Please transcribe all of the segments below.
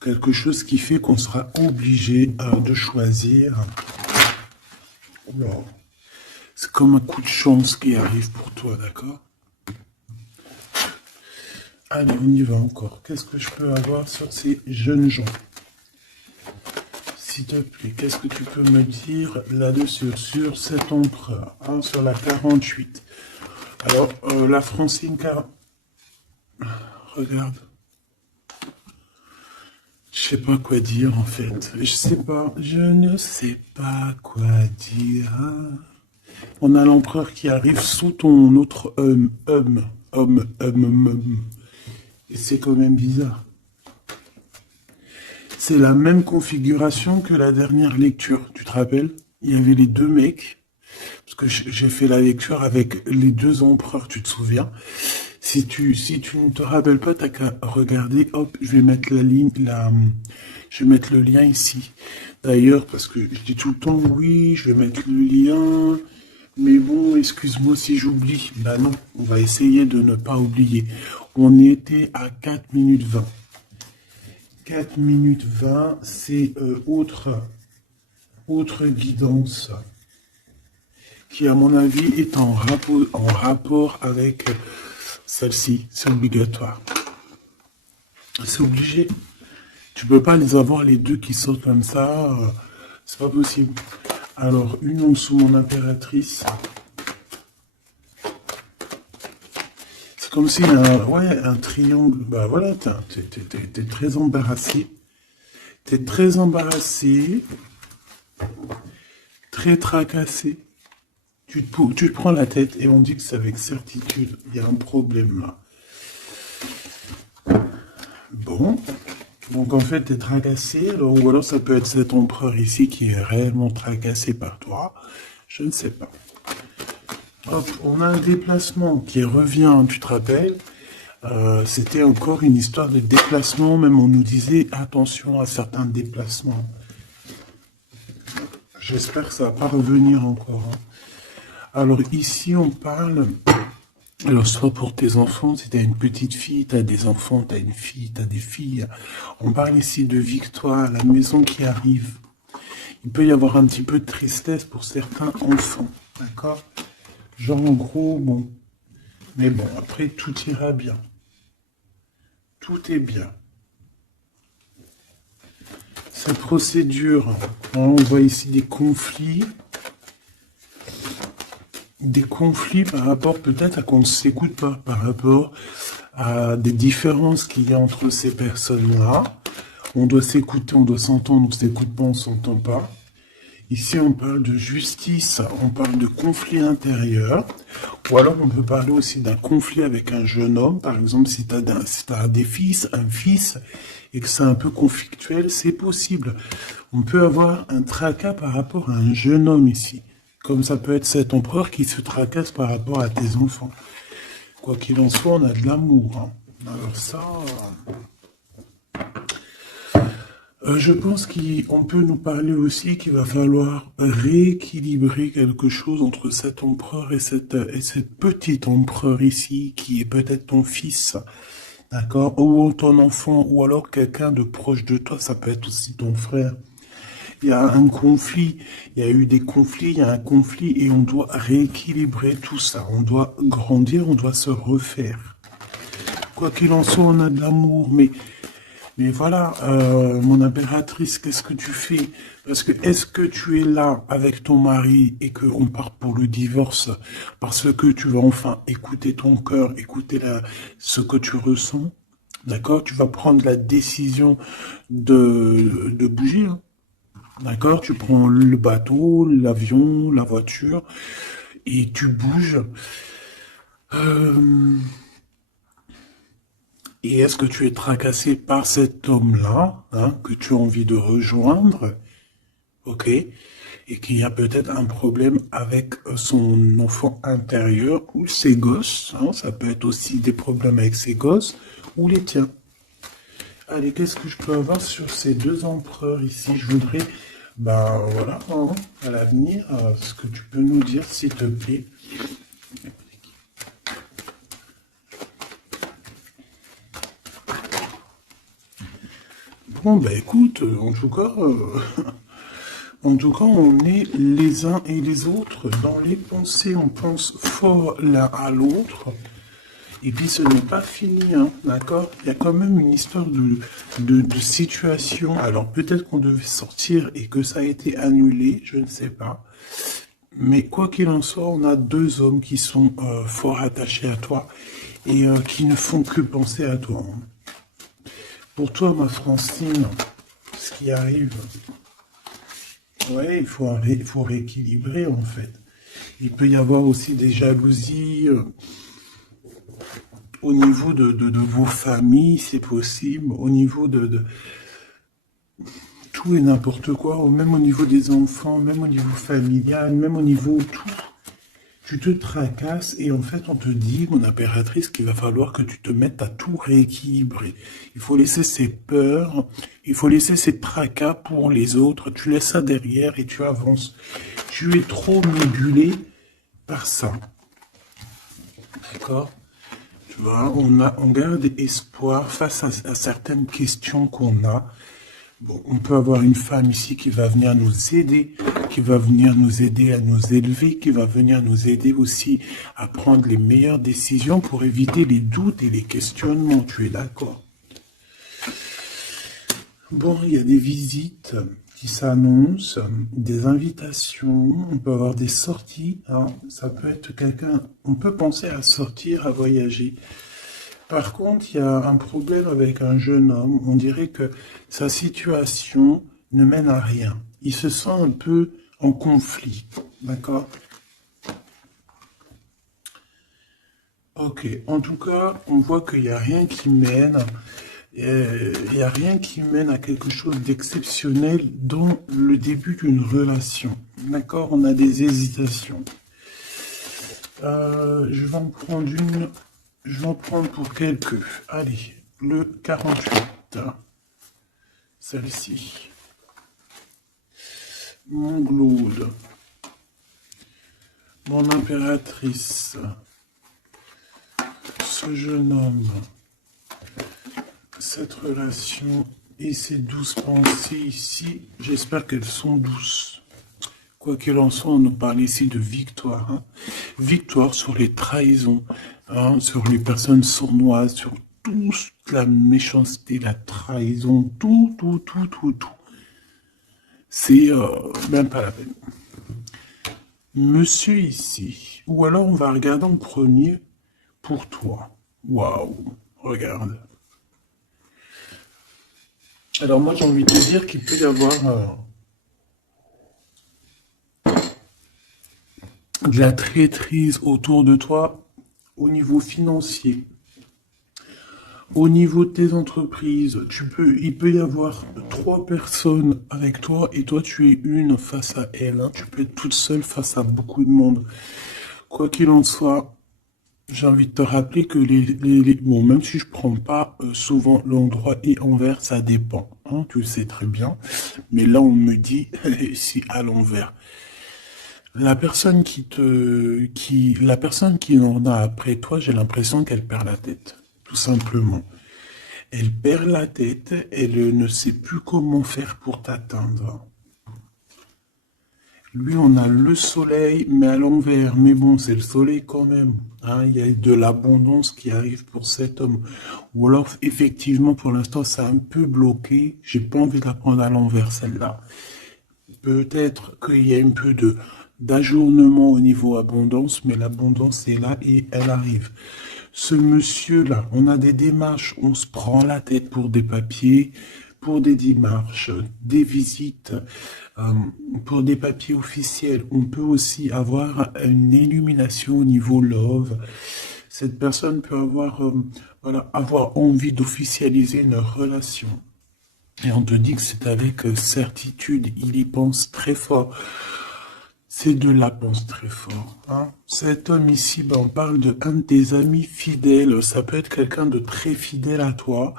quelque chose qui fait qu'on sera obligé de choisir. Oula. C'est comme un coup de chance qui arrive pour toi, d'accord? Allez, on y va encore. Qu'est-ce que je peux avoir sur ces jeunes gens? S'il te plaît, qu'est-ce que tu peux me dire là-dessus, sur cet empereur, hein, sur la 48? Alors, la Francine, regarde. Je sais pas quoi dire, en fait. Je ne sais pas quoi dire. On a l'empereur qui arrive sous ton autre homme. Et c'est quand même bizarre. C'est la même configuration que la dernière lecture, tu te rappelles? Il y avait les deux mecs, parce que j'ai fait la lecture avec les deux empereurs, tu te souviens? Si tu ne te rappelles pas, t'as qu'à regarder, hop, je vais mettre je vais mettre le lien ici. D'ailleurs, parce que je dis tout le temps, oui, je vais mettre le lien, mais bon, excuse-moi si j'oublie. Bah non, on va essayer de ne pas oublier. On était à 4 minutes 20. 4 minutes 20, c'est autre guidance qui, à mon avis, est en rapport avec celle-ci. C'est obligatoire. C'est obligé. Tu peux pas les avoir les deux qui sautent comme ça. C'est pas possible. Alors, une en dessous, mon impératrice. C'est comme si, un triangle. Bah voilà, t'es très embarrassé. T'es très embarrassé. Très tracassé. Tu te prends la tête et on dit que c'est avec certitude. Il y a un problème là. Bon. Donc en fait, tu es tracassé. Ou alors ça peut être cet empereur ici qui est réellement tracassé par toi. Je ne sais pas. Hop, on a un déplacement qui revient, tu te rappelles. C'était encore une histoire de déplacement. Même on nous disait attention à certains déplacements. J'espère que ça va pas revenir encore. Hein. Alors ici, on parle... Alors, soit pour tes enfants, si tu as une petite fille, tu as des enfants, tu as une fille, tu as des filles. On parle ici de victoire, la maison qui arrive. Il peut y avoir un petit peu de tristesse pour certains enfants, d'accord? Genre, en gros, bon. Mais bon, après, tout ira bien. Tout est bien. Cette procédure, hein, on voit ici des conflits. Des conflits par rapport peut-être à qu'on ne s'écoute pas, par rapport à des différences qu'il y a entre ces personnes-là. On doit s'écouter, on doit s'entendre, on ne s'écoute pas, on ne s'entend pas. Ici, on parle de justice, on parle de conflit intérieur, ou alors on peut parler aussi d'un conflit avec un jeune homme. Par exemple, si tu as des fils, un fils, et que c'est un peu conflictuel, c'est possible. On peut avoir un tracas par rapport à un jeune homme ici. Comme ça peut être cet empereur qui se tracasse par rapport à tes enfants. Quoi qu'il en soit, on a de l'amour. Hein. Alors ça... je pense qu'on peut nous parler aussi qu'il va falloir rééquilibrer quelque chose entre cet empereur et cette petite empereur ici, qui est peut-être ton fils, d'accord, ou ton enfant, ou alors quelqu'un de proche de toi, ça peut être aussi ton frère. Il y a un conflit, il y a eu des conflits, il y a un conflit, et on doit rééquilibrer tout ça. On doit grandir, on doit se refaire. Quoi qu'il en soit, on a de l'amour, mais voilà, mon impératrice, qu'est-ce que tu fais? Parce que est-ce que tu es là avec ton mari et qu'on part pour le divorce parce que tu vas enfin écouter ton cœur, écouter ce que tu ressens? D'accord? Tu vas prendre la décision de bouger. Hein. D'accord? Tu prends le bateau, l'avion, la voiture et tu bouges. Et est-ce que tu es tracassé par cet homme-là, hein, que tu as envie de rejoindre, ok, et qu'il y a peut-être un problème avec son enfant intérieur ou ses gosses, hein, ça peut être aussi des problèmes avec ses gosses ou les tiens. Allez, qu'est-ce que je peux avoir sur ces deux empereurs ici? Je voudrais, ben voilà, hein, à l'avenir, ce que tu peux nous dire, s'il te plaît. Bon, bah écoute, en tout cas, on est les uns et les autres. Dans les pensées, on pense fort l'un à l'autre. Et puis ce n'est pas fini, hein, d'accord? Il y a quand même une histoire de situation. Alors peut-être qu'on devait sortir et que ça a été annulé, je ne sais pas. Mais quoi qu'il en soit, on a deux hommes qui sont fort attachés à toi et qui ne font que penser à toi, hein. Pour toi, ma Francine, ce qui arrive, ouais, il faut rééquilibrer en fait. Il peut y avoir aussi des jalousies au niveau de vos familles, c'est possible, au niveau de tout et n'importe quoi, même au niveau des enfants, même au niveau familial, même au niveau tout. Tu te tracasses et en fait on te dit, mon impératrice, qu'il va falloir que tu te mettes à tout rééquilibrer. Il faut laisser ces peurs, il faut laisser ces tracas pour les autres, tu laisses ça derrière et tu avances. Tu es trop mébulé par ça. D'accord? Tu vois, on garde espoir face à certaines questions qu'on a. Bon, on peut avoir une femme ici qui va venir nous aider, qui va venir nous aider à nous élever, qui va venir nous aider aussi à prendre les meilleures décisions pour éviter les doutes et les questionnements. Tu es d'accord? Bon, il y a des visites qui s'annoncent, des invitations, on peut avoir des sorties, hein. Ça peut être quelqu'un, on peut penser à sortir, à voyager. Par contre, il y a un problème avec un jeune homme. On dirait que sa situation ne mène à rien. Il se sent un peu en conflit. D'accord? Ok. En tout cas, on voit qu'il n'y a rien qui mène. Il n'y a rien qui mène à quelque chose d'exceptionnel dans le début d'une relation. D'accord? On a des hésitations. Je vais en prendre une. Je vais en prendre pour quelques. Allez, le 48. Celle-ci. Mon Glaude. Mon impératrice. Ce jeune homme. Cette relation et ces douces pensées ici, j'espère qu'elles sont douces. Quoi qu'il en soit, on nous parle ici de victoire, hein. Victoire sur les trahisons, hein, sur les personnes sournoises, sur toute la méchanceté, la trahison, tout. C'est même pas la peine. Monsieur ici, ou alors on va regarder en premier pour toi. Waouh, regarde. Alors moi j'ai envie de te dire qu'il peut y avoir de la traîtrise autour de toi au niveau financier, au niveau de tes entreprises. Il peut y avoir trois personnes avec toi et toi tu es une face à elle, hein. Tu peux être toute seule face à beaucoup de monde. Quoi qu'il en soit, j'ai envie de te rappeler que bon, même si je prends pas souvent l'endroit et envers, ça dépend, hein, tu le sais très bien. Mais là, on me dit, si à l'envers. La personne la personne qui en a après toi, j'ai l'impression qu'elle perd la tête, tout simplement. Elle perd la tête, elle ne sait plus comment faire pour t'atteindre. Lui, on a le soleil, mais à l'envers. Mais bon, c'est le soleil quand même, hein. Il y a de l'abondance qui arrive pour cet homme. Ou alors, effectivement, pour l'instant, ça a un peu bloqué. J'ai pas envie de la prendre à l'envers, celle-là. Peut-être qu'il y a un peu d'ajournement au niveau abondance, mais l'abondance est là et elle arrive. Ce monsieur-là, on a des démarches, on se prend la tête pour des papiers, pour des démarches, des visites, pour des papiers officiels. On peut aussi avoir une illumination au niveau love. Cette personne peut avoir, voilà, avoir envie d'officialiser une relation. Et on te dit que c'est avec certitude, il y pense très fort. C'est de la pense très fort, hein. Cet homme ici, ben, on parle de un de tes amis fidèles. Ça peut être quelqu'un de très fidèle à toi.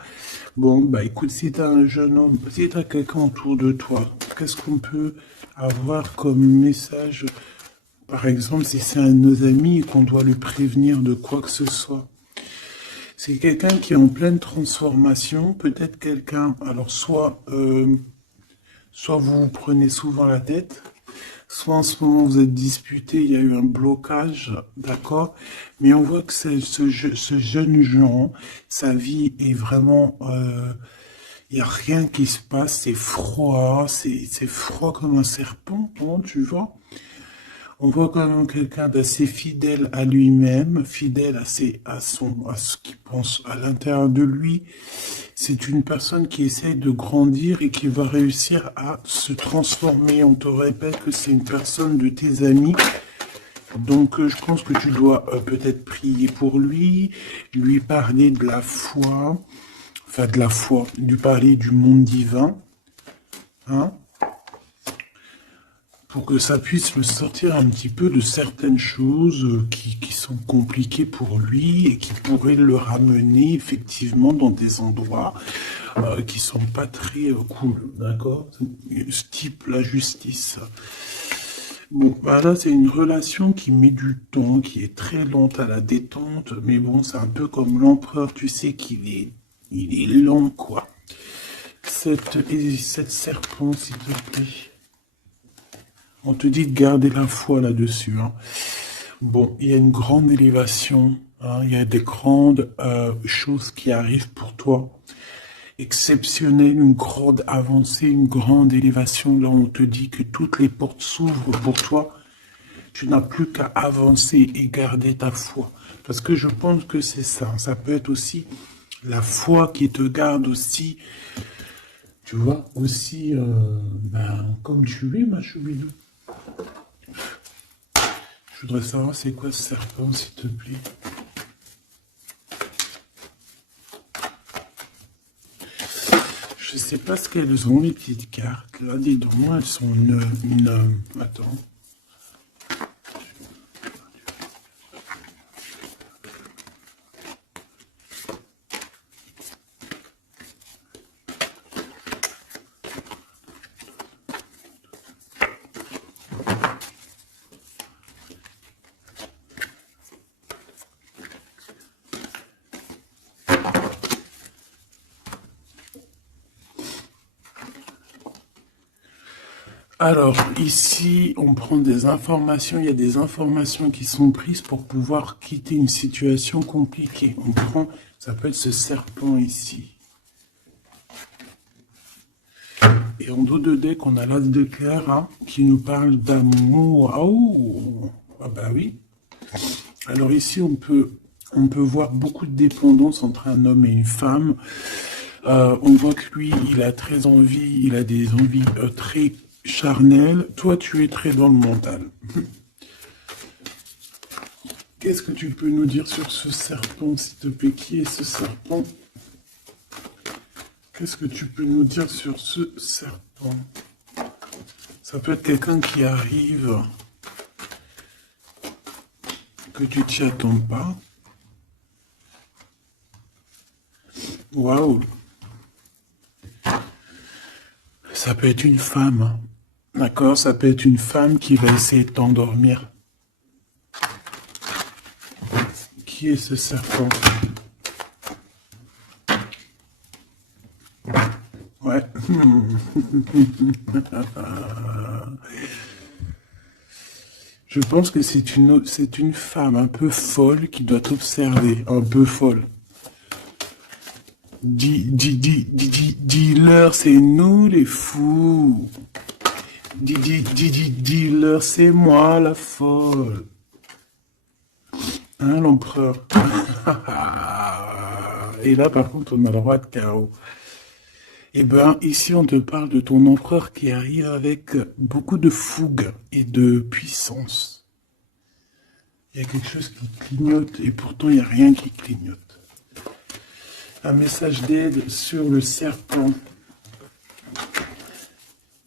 Bon, bah écoute, si tu as un jeune homme, si tu as quelqu'un autour de toi, qu'est-ce qu'on peut avoir comme message? Par exemple, si c'est un de nos amis et qu'on doit le prévenir de quoi que ce soit. C'est quelqu'un qui est en pleine transformation, peut-être quelqu'un, alors soit vous vous prenez souvent la tête, soit en ce moment vous êtes disputé, il y a eu un blocage, d'accord? Mais on voit que ce jeune Jean, sa vie est vraiment, il n'y a rien qui se passe, c'est froid comme un serpent, hein, tu vois? On voit quand même quelqu'un d'assez fidèle à lui-même, fidèle à ce qu'il pense à l'intérieur de lui. C'est une personne qui essaye de grandir et qui va réussir à se transformer. On te répète que c'est une personne de tes amis. Donc, je pense que tu dois peut-être prier pour lui parler de la foi, enfin de la foi, lui parler du monde divin, hein, pour que ça puisse le sortir un petit peu de certaines choses qui sont compliquées pour lui et qui pourraient le ramener effectivement dans des endroits qui sont pas très cool, d'accord? Ce type la justice. Bon, bah là, c'est une relation qui met du temps, qui est très lente à la détente, mais bon, c'est un peu comme l'empereur, tu sais il est lent, quoi. Cette serpent, s'il te plaît. On te dit de garder la foi là-dessus, hein. Bon, il y a une grande élévation, hein, il y a des grandes choses qui arrivent pour toi. Exceptionnelles, une grande avancée, une grande élévation. Là, on te dit que toutes les portes s'ouvrent pour toi. Tu n'as plus qu'à avancer et garder ta foi. Parce que je pense que c'est ça. Ça peut être aussi la foi qui te garde aussi, tu vois, aussi, comme tu es, ma choubidou. Je voudrais savoir c'est quoi ce serpent, s'il te plaît. Je sais pas ce qu'elles ont, les petites cartes. Là, dis donc, moi, elles sont Attends. Alors, ici, on prend des informations. Il y a des informations qui sont prises pour pouvoir quitter une situation compliquée. On prend, ça peut être ce serpent ici. Et en dos de deck, on a l'as de cœur hein, qui nous parle d'amour. Oh, ah bah oui. Alors ici, on peut voir beaucoup de dépendance entre un homme et une femme. On voit que lui, il a très envie, il a des envies très charnelles. Toi, tu es très dans le mental. Qu'est-ce que tu peux nous dire sur ce serpent, s'il te plaît? Qui est ce serpent? Qu'est-ce que tu peux nous dire sur ce serpent? Ça peut être quelqu'un qui arrive, que tu t'y attends pas. Waouh! Ça peut être une femme, hein. D'accord? Ça peut être une femme qui va essayer de t'endormir. Qui est ce serpent? Ouais. Je pense que c'est une femme un peu folle qui doit t'observer, un peu folle. Dis-leur, c'est nous les fous. Dis-leur, c'est moi la folle. Hein, l'empereur? Et là, par contre, on a le roi de carreau. Eh ben, ici, on te parle de ton empereur qui arrive avec beaucoup de fougue et de puissance. Il y a quelque chose qui clignote et pourtant, il n'y a rien qui clignote. Un message d'aide sur le serpent.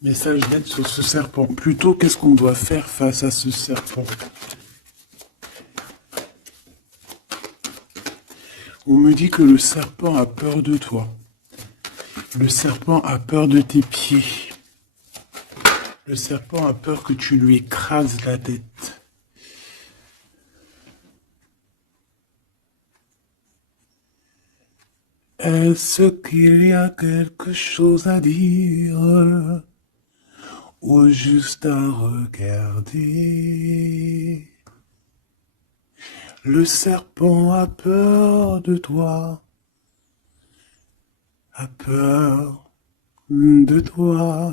Message d'aide sur ce serpent. Plutôt, qu'est-ce qu'on doit faire face à ce serpent? On me dit que le serpent a peur de toi. Le serpent a peur de tes pieds. Le serpent a peur que tu lui écrases la tête. Est-ce qu'il y a quelque chose à dire ou juste à regarder? Le serpent a peur de toi, a peur de toi.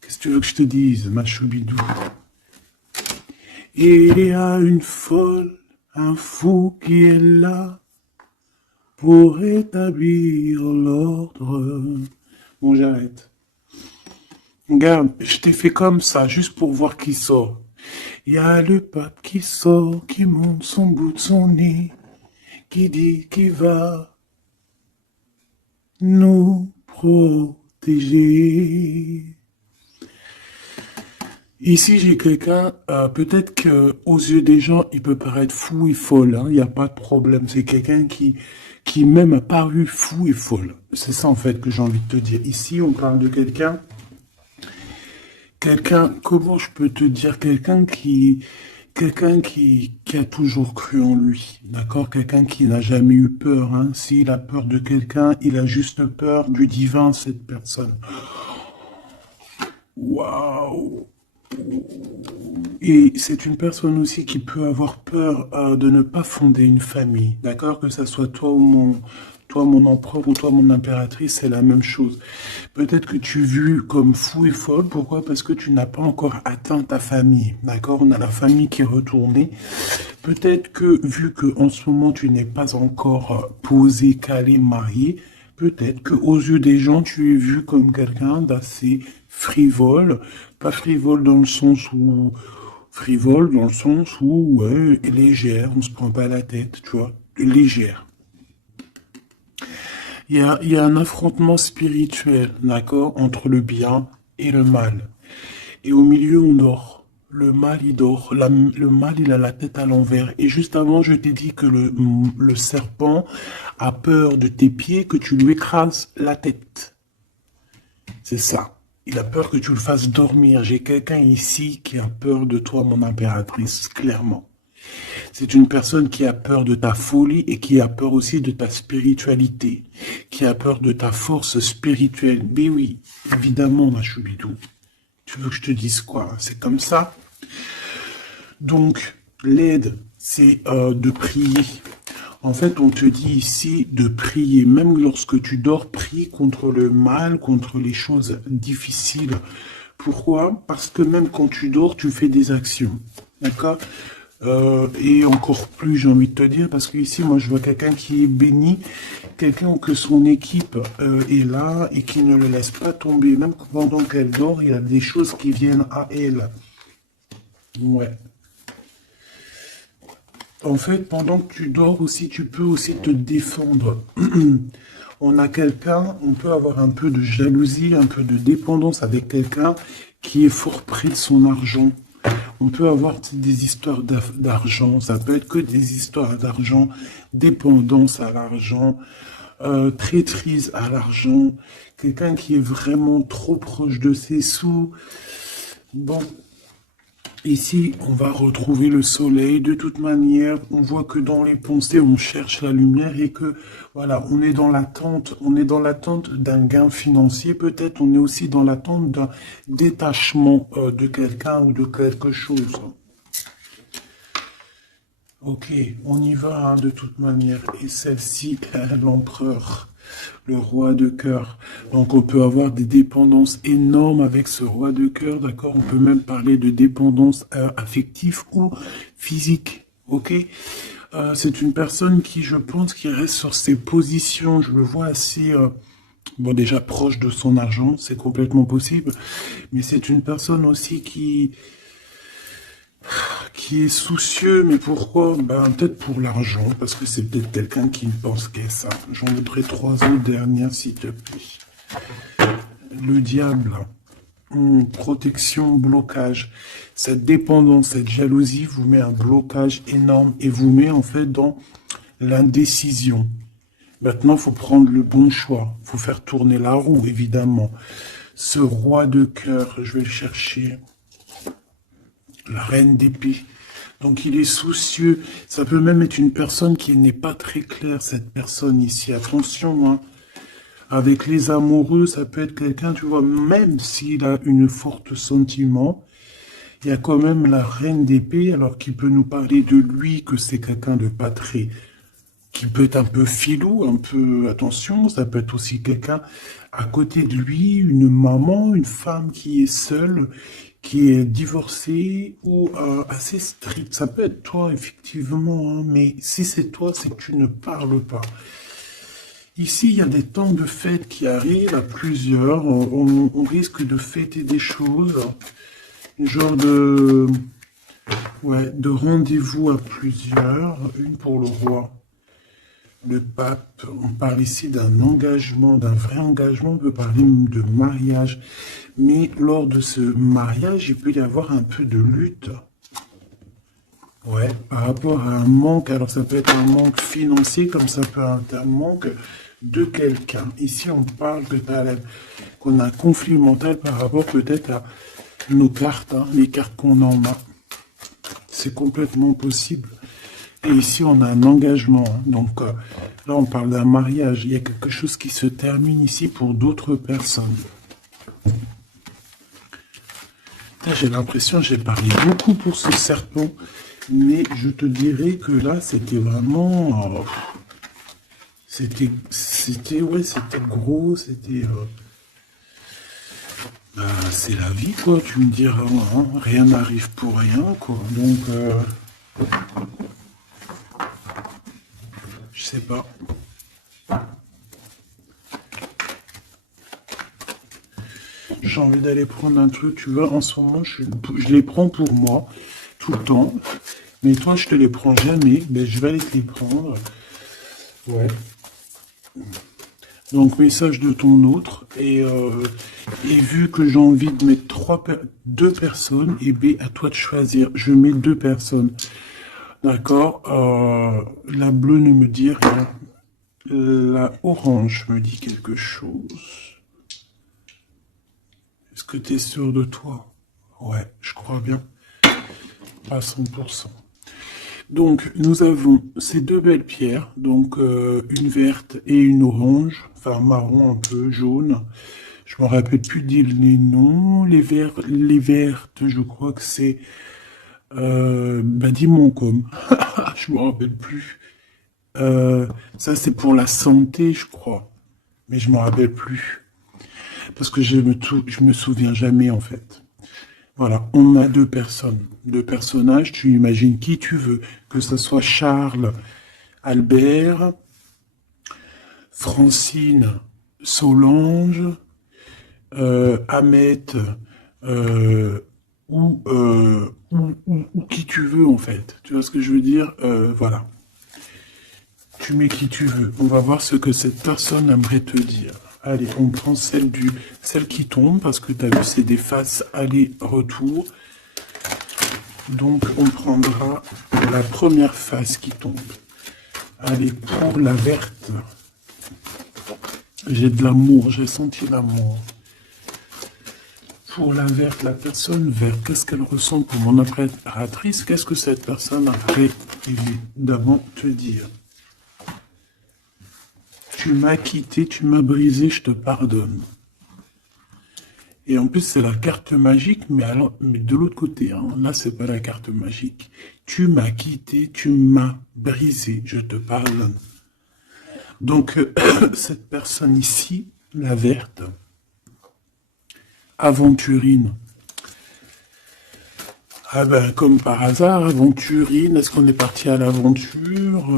Qu'est-ce que tu veux que je te dise, ma choubidou? Il y a une folle, un fou qui est là pour établir l'ordre. Bon, j'arrête. Regarde, je t'ai fait comme ça, juste pour voir qui sort. Il y a le pape qui sort, qui monte son bout de son nez, qui dit qu'il va nous protéger. Ici, j'ai quelqu'un, peut-être que aux yeux des gens, il peut paraître fou et folle, hein, il n'y a pas de problème. C'est quelqu'un qui même a paru fou et folle. C'est ça, en fait, que j'ai envie de te dire. Ici, on parle de quelqu'un, comment je peux te dire, quelqu'un qui a toujours cru en lui, d'accord? Quelqu'un qui n'a jamais eu peur, hein. S'il a peur de quelqu'un, il a juste peur du divin, cette personne. Waouh! Et c'est une personne aussi qui peut avoir peur de ne pas fonder une famille, d'accord? Que ça soit toi mon empereur ou toi mon impératrice, c'est la même chose. Peut-être que tu es vu comme fou et folle, pourquoi? Parce que tu n'as pas encore atteint ta famille, d'accord? On a la famille qui est retournée. Peut-être que vu que en ce moment tu n'es pas encore posé, calé, marié, peut-être que aux yeux des gens tu es vu comme quelqu'un d'assez frivole, pas frivole dans le sens où frivole dans le sens où ouais, légère, on se prend pas la tête, tu vois, légère. Il y a un affrontement spirituel, d'accord, entre le bien et le mal. Et au milieu, on dort. Le mal, il dort. Le mal, il a la tête à l'envers. Et juste avant, je t'ai dit que le serpent a peur de tes pieds, que tu lui écrases la tête. C'est ça. Il a peur que tu le fasses dormir. J'ai quelqu'un ici qui a peur de toi, mon impératrice, clairement. C'est une personne qui a peur de ta folie et qui a peur aussi de ta spiritualité, qui a peur de ta force spirituelle. Mais oui, évidemment, ma choubidou. Tu veux que je te dise quoi? C'est comme ça. Donc, l'aide, c'est de prier. En fait, on te dit ici de prier. Même lorsque tu dors, prie contre le mal, contre les choses difficiles. Pourquoi? Parce que même quand tu dors, tu fais des actions. D'accord? Et encore plus, j'ai envie de te dire, parce que ici, moi, je vois quelqu'un qui est béni, quelqu'un que son équipe est là et qui ne le laisse pas tomber. Même pendant qu'elle dort, il y a des choses qui viennent à elle. Ouais. En fait, pendant que tu dors aussi, tu peux aussi te défendre. On a quelqu'un, on peut avoir un peu de jalousie, un peu de dépendance avec quelqu'un qui est fort près de son argent. On peut avoir des histoires d'argent, ça peut être que des histoires d'argent, dépendance à l'argent, traîtrise à l'argent, quelqu'un qui est vraiment trop proche de ses sous. Bon, ici, on va retrouver le soleil. De toute manière, on voit que dans les pensées, on cherche la lumière et que, voilà, on est dans l'attente d'un gain financier. Peut-être on est aussi dans l'attente d'un détachement de quelqu'un ou de quelque chose. Ok, on y va hein, de toute manière. Et celle-ci, l'empereur, le roi de cœur. Donc on peut avoir des dépendances énormes avec ce roi de cœur, d'accord? On peut même parler de dépendance affective ou physique, ok? C'est une personne qui, je pense, qui reste sur ses positions. Je le vois assez, bon déjà proche de son argent, c'est complètement possible. Mais c'est une personne aussi qui est soucieux, mais pourquoi? Ben, peut-être pour l'argent, parce que c'est peut-être quelqu'un qui ne pense qu'à ça. J'en voudrais 3 autres dernières, s'il te plaît. Le diable, protection, blocage. Cette dépendance, cette jalousie vous met un blocage énorme et vous met en fait dans l'indécision. Maintenant, il faut prendre le bon choix. Il faut faire tourner la roue, évidemment. Ce roi de cœur, je vais le chercher. La reine d'épée. Donc il est soucieux. Ça peut même être une personne qui n'est pas très claire, cette personne ici. Attention, hein. Avec les amoureux, ça peut être quelqu'un, tu vois, même s'il a une forte sentiment, il y a quand même la reine d'épée, alors qu'il peut nous parler de lui, que c'est quelqu'un de pas très, qui peut être un peu filou, un peu, attention, ça peut être aussi quelqu'un à côté de lui, une maman, une femme qui est seule, qui est divorcée ou assez stricte. Ça peut être toi, effectivement, hein, mais si c'est toi, c'est que tu ne parles pas. Ici, il y a des temps de fête qui arrivent à plusieurs. On risque de fêter des choses, genre de, ouais, de rendez-vous à plusieurs. Une pour le roi, le pape. On parle ici d'un engagement, d'un vrai engagement. On peut parler de mariage. Mais lors de ce mariage, il peut y avoir un peu de lutte. Ouais, par rapport à un manque, alors ça peut être un manque financier, comme ça peut être un manque de quelqu'un. Ici, on parle qu'on a un conflit mental par rapport peut-être à nos cartes, hein, les cartes qu'on en a. C'est complètement possible. Et ici, on a un engagement. Hein. Donc là, on parle d'un mariage. Il y a quelque chose qui se termine ici pour d'autres personnes. J'ai l'impression, j'ai parlé beaucoup pour ce serpent, mais je te dirais que là, c'était vraiment... ouais, c'était gros, c'était... bah, c'est la vie, quoi, tu me diras, hein, rien n'arrive pour rien, quoi, donc... je sais pas. J'ai envie d'aller prendre un truc, tu vois, en ce moment, je les prends pour moi, tout le temps. Mais toi, je te les prends jamais, mais je vais aller te les prendre. Ouais. Donc, message de ton autre. Et vu que j'ai envie de mettre deux personnes, et B, à toi de choisir. Je mets deux personnes. D'accord. La bleue ne me dit rien. La orange me dit quelque chose. Est-ce que tu es sûr de toi? Ouais, je crois bien. À 100%. Donc, nous avons ces deux belles pierres, donc une verte et une orange, enfin marron un peu, jaune. Je me rappelle plus dire les noms. Les vertes, je crois que c'est Dimoncom. Je me rappelle plus. Ça, c'est pour la santé, je crois. Mais je me rappelle plus. Parce que je me souviens jamais, en fait. Voilà, on a deux personnes, deux personnages, tu imagines qui tu veux, que ce soit Charles, Albert, Francine, Solange, Ahmet, ou qui tu veux en fait. Tu vois ce que je veux dire? Voilà. Tu mets qui tu veux. On va voir ce que cette personne aimerait te dire. Allez, on prend celle qui tombe, parce que tu as vu, c'est des faces aller-retour. Donc, on prendra la première face qui tombe. Allez, pour la verte. J'ai de l'amour, j'ai senti l'amour. Pour la verte, la personne verte, qu'est-ce qu'elle ressent pour mon impératrice? Qu'est-ce que cette personne aimerait évidemment te dire? Tu m'as quitté, tu m'as brisé, je te pardonne. Et en plus, c'est la carte magique, mais de l'autre côté, hein. Là, c'est pas la carte magique. Tu m'as quitté, tu m'as brisé, je te pardonne. Donc, cette personne ici, la verte, aventurine. Ah ben, comme par hasard, aventurine, est-ce qu'on est parti à l'aventure?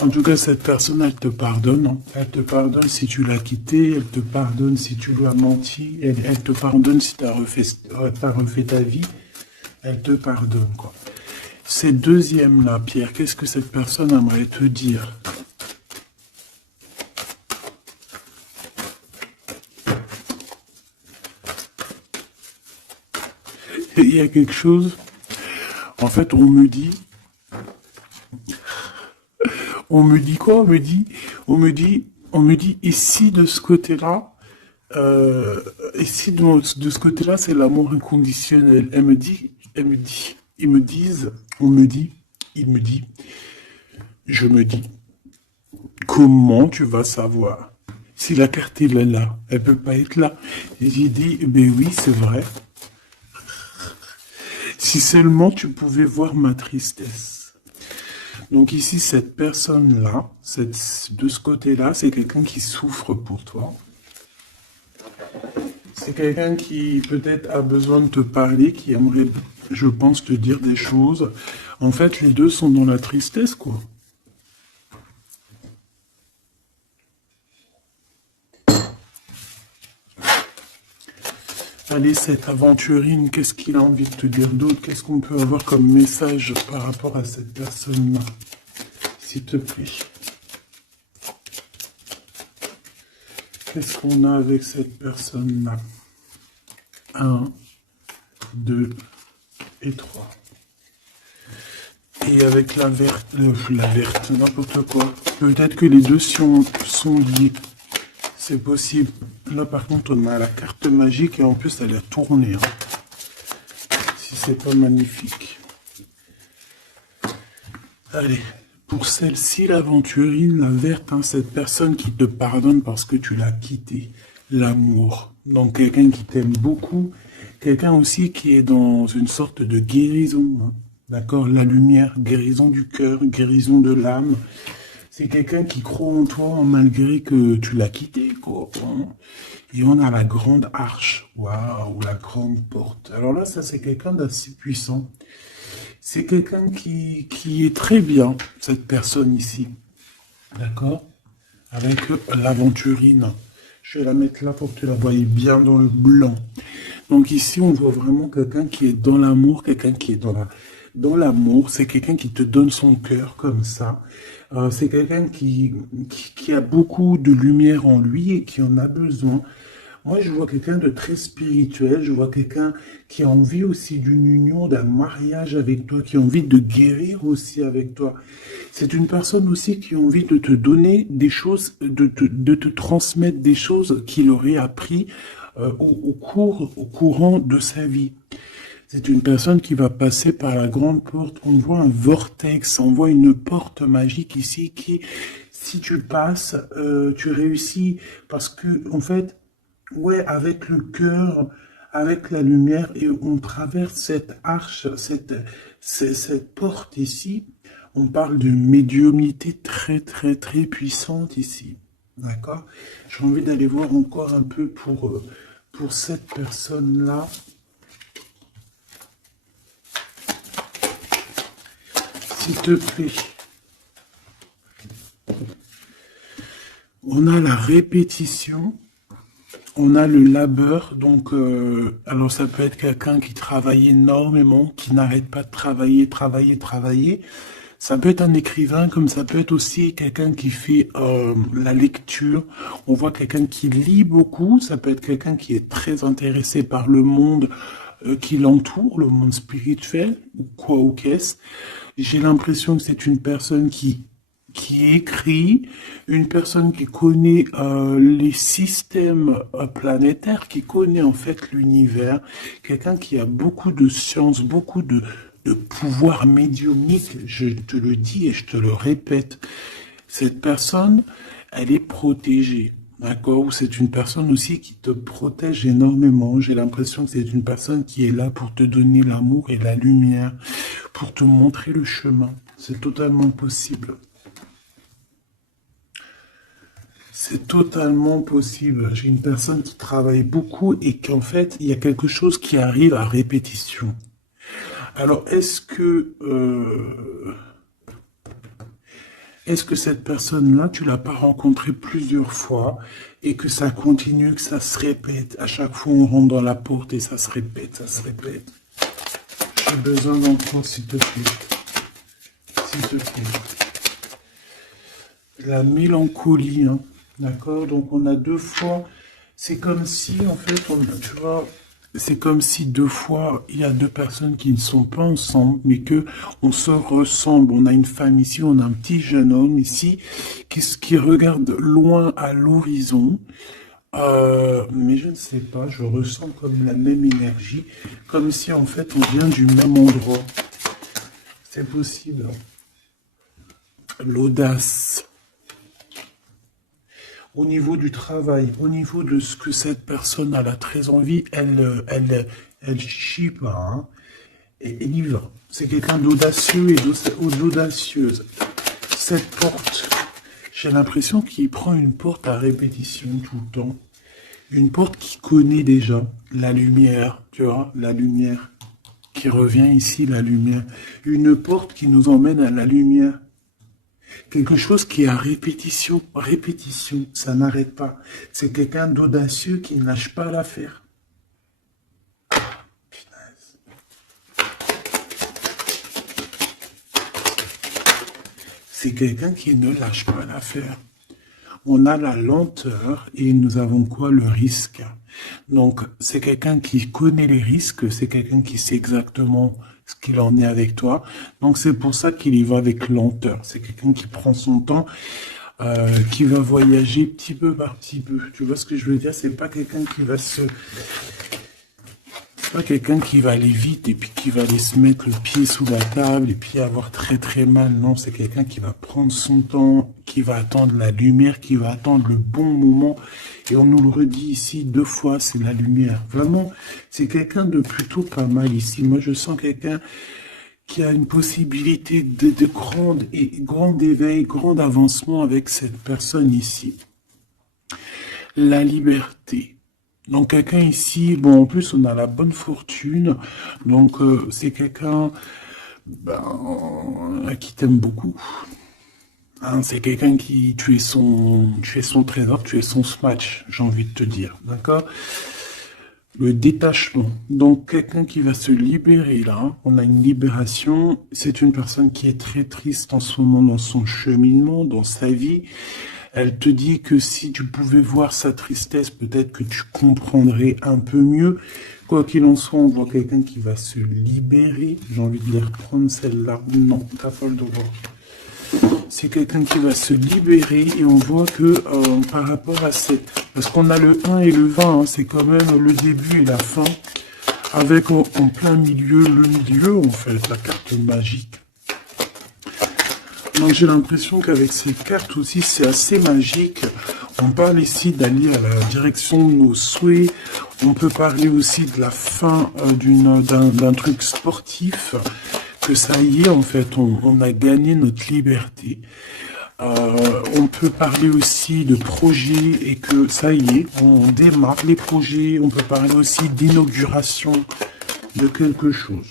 En tout cas, cette personne, elle te pardonne. Hein. Elle te pardonne si tu l'as quitté, elle te pardonne si tu lui as menti, elle te pardonne si tu as refait ta vie, elle te pardonne, quoi. Cette deuxième-là, Pierre, qu'est-ce que cette personne aimerait te dire? Il y a quelque chose, en fait, on me dit quoi? On me dit, ici, de ce côté-là, Euh, Ici, de ce côté-là, c'est l'amour inconditionnel. Ils me disent, on me dit, il me dit, je me dis, comment tu vas savoir? Si la carte elle est là, elle peut pas être là. Et j'ai dit, ben oui, c'est vrai. Si seulement tu pouvais voir ma tristesse. Donc ici, cette personne-là, de ce côté-là, c'est quelqu'un qui souffre pour toi. C'est quelqu'un qui peut-être a besoin de te parler, qui aimerait, je pense, te dire des choses. En fait, les deux sont dans la tristesse, quoi. Allez, cette aventurine, qu'est-ce qu'il a envie de te dire d'autre? Qu'est-ce qu'on peut avoir comme message par rapport à cette personne-là? S'il te plaît. Qu'est-ce qu'on a avec cette personne-là? 1, 2 et 3. Et avec la verte, n'importe quoi. Peut-être que les deux sont liés. C'est possible. Là, par contre, on a la carte magique et en plus, elle a tourné. Si c'est pas magnifique. Allez, pour celle-ci, l'aventurine, la verte, cette personne qui te pardonne parce que tu l'as quitté. L'amour. Donc, quelqu'un qui t'aime beaucoup. Quelqu'un aussi qui est dans une sorte de guérison. D'accord? La lumière, guérison du cœur, guérison de l'âme. C'est quelqu'un qui croit en toi malgré que tu l'as quitté, quoi. Et on a la grande arche. Waouh, la grande porte. Alors là, ça, c'est quelqu'un d'assez puissant. C'est quelqu'un qui est très bien, cette personne ici. D'accord? Avec l'aventurine. Je vais la mettre là pour que tu la voyes bien dans le blanc. Donc ici, on voit vraiment quelqu'un qui est dans l'amour, quelqu'un qui est dans l'amour. C'est quelqu'un qui te donne son cœur comme ça. C'est quelqu'un qui a beaucoup de lumière en lui et qui en a besoin. Moi, je vois quelqu'un de très spirituel. Je vois quelqu'un qui a envie aussi d'une union, d'un mariage avec toi, qui a envie de guérir aussi avec toi. C'est une personne aussi qui a envie de te donner des choses, de te transmettre des choses qu'il aurait appris au courant de sa vie. C'est une personne qui va passer par la grande porte. On voit un vortex, on voit une porte magique ici qui, si tu passes, tu réussis parce que, en fait, ouais, avec le cœur, avec la lumière, et on traverse cette arche, cette porte ici. On parle de médiumnité très, très, très puissante ici. D'accord? J'ai envie d'aller voir encore un peu pour cette personne-là. S'il te plaît. On a la répétition. On a le labeur, donc alors ça peut être quelqu'un qui travaille énormément, qui n'arrête pas de travailler. Ça peut être un écrivain, comme ça peut être aussi quelqu'un qui fait la lecture. On voit quelqu'un qui lit beaucoup, ça peut être quelqu'un qui est très intéressé par le monde qui l'entoure, le monde spirituel, ou quoi ou qu'est-ce. J'ai l'impression que c'est une personne qui écrit, une personne qui connaît les systèmes planétaires, qui connaît en fait l'univers, quelqu'un qui a beaucoup de science, beaucoup de pouvoir médiumnique, je te le dis et je te le répète. Cette personne, elle est protégée. D'accord? Ou c'est une personne aussi qui te protège énormément. J'ai l'impression que c'est une personne qui est là pour te donner l'amour et la lumière, pour te montrer le chemin. C'est totalement possible. C'est totalement possible. J'ai une personne qui travaille beaucoup et qu'en fait, il y a quelque chose qui arrive à répétition. Alors, est-ce que cette personne-là, tu l'as pas rencontrée plusieurs fois et que ça continue, que ça se répète? À chaque fois, on rentre dans la porte et ça se répète, ça se répète. J'ai besoin d'entendre, s'il te plaît. S'il te plaît. La mélancolie, hein. D'accord? Donc on a deux fois, c'est comme si en fait, tu vois, c'est comme si deux fois, il y a deux personnes qui ne sont pas ensemble, mais que on se ressemble. On a une femme ici, on a un petit jeune homme ici, qui regarde loin à l'horizon. Mais je ne sais pas, je ressens comme la même énergie, comme si en fait on vient du même endroit. C'est possible. L'audace. Au niveau du travail, au niveau de ce que cette personne a très envie, elle chie pas, hein, et elle y va. C'est quelqu'un d'audacieux et d'audacieuse. Cette porte, j'ai l'impression qu'il prend une porte à répétition tout le temps. Une porte qu'il connaît déjà. La lumière, tu vois, la lumière qui revient ici, la lumière. Une porte qui nous emmène à la lumière. Quelque chose qui est à répétition, répétition, ça n'arrête pas. C'est quelqu'un d'audacieux qui ne lâche pas l'affaire. C'est quelqu'un qui ne lâche pas l'affaire. On a la lenteur et nous avons quoi? Le risque. Donc, c'est quelqu'un qui connaît les risques, c'est quelqu'un qui sait exactement ce qu'il en est avec toi. Donc, c'est pour ça qu'il y va avec lenteur. C'est quelqu'un qui prend son temps, qui va voyager petit peu par petit peu. Tu vois ce que je veux dire? C'est pas quelqu'un qui va se... C'est pas quelqu'un qui va aller vite et puis qui va aller se mettre le pied sous la table et puis avoir très très mal. Non, c'est quelqu'un qui va prendre son temps, qui va attendre la lumière, qui va attendre le bon moment. Et on nous le redit ici 2 fois, c'est la lumière. Vraiment, c'est quelqu'un de plutôt pas mal ici. Moi, je sens quelqu'un qui a une possibilité de grand éveil, grand avancement avec cette personne ici. La liberté. Donc quelqu'un ici, bon en plus on a la bonne fortune, donc c'est quelqu'un qui t'aime beaucoup. Hein, c'est quelqu'un qui, tu es son trésor, tu es son smash, j'ai envie de te dire, d'accord? Le détachement, donc quelqu'un qui va se libérer là, on a une libération, c'est une personne qui est très triste en ce moment dans son cheminement, dans sa vie. Elle te dit que si tu pouvais voir sa tristesse, peut-être que tu comprendrais un peu mieux. Quoi qu'il en soit, on voit quelqu'un qui va se libérer. J'ai envie de les reprendre celle-là. Non, t'as pas le droit. C'est quelqu'un qui va se libérer et on voit que par rapport à cette... Parce qu'on a le 1 et le 20, hein, c'est quand même le début et la fin. Avec en plein milieu, le milieu, en fait, la carte magique. Donc j'ai l'impression qu'avec ces cartes aussi, c'est assez magique. On parle ici d'aller à la direction de nos souhaits. On peut parler aussi de la fin d'un truc sportif. Que ça y est, en fait, on a gagné notre liberté. On peut parler aussi de projets et que ça y est, on démarre les projets. On peut parler aussi d'inauguration de quelque chose.